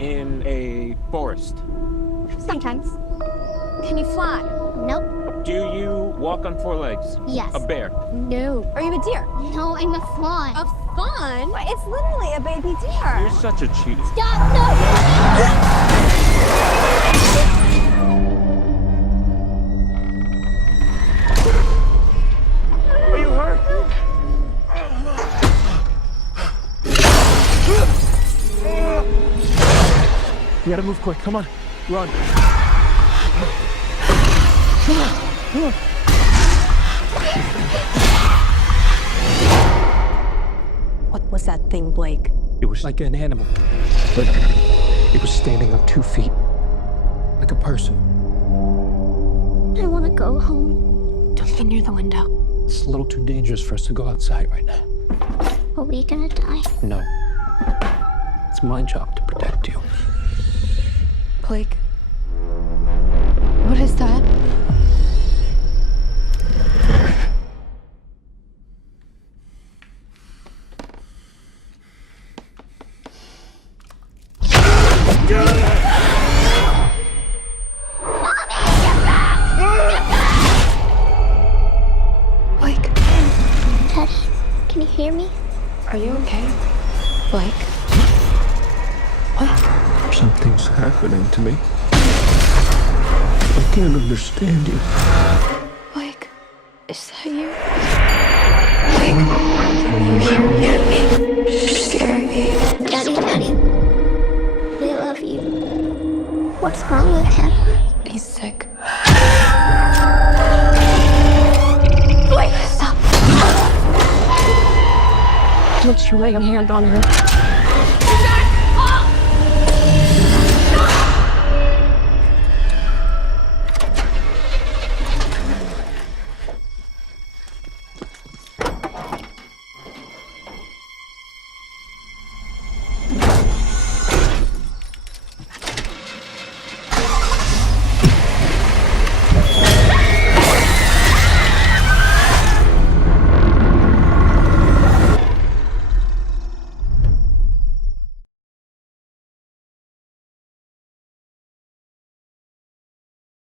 in a forest? Sometimes. Can you fly? Nope. Do you walk on four legs? Yes. A bear? No. Are you a deer? No, I'm a fawn. A fawn? Why, it's literally a baby deer. You're such a cheater. Stop! No! Are you hurt? You gotta move quick. Come on. Run. What was that thing, Blake? It was like an animal, but it was standing on 2 feet, like a person. I want to go home. Don't be near the window. It's a little too dangerous for us to go outside right now. Are we gonna die? No. It's my job to protect you. Blake. What is that? Blake. Daddy, can you hear me? Are you okay? Blake? What? Something's happening to me. I can't understand you. Blake, is that you? Blake, you're scaring me. Daddy. We love you. What's wrong with him? He's sick. Blake, stop! Don't you lay a hand on her.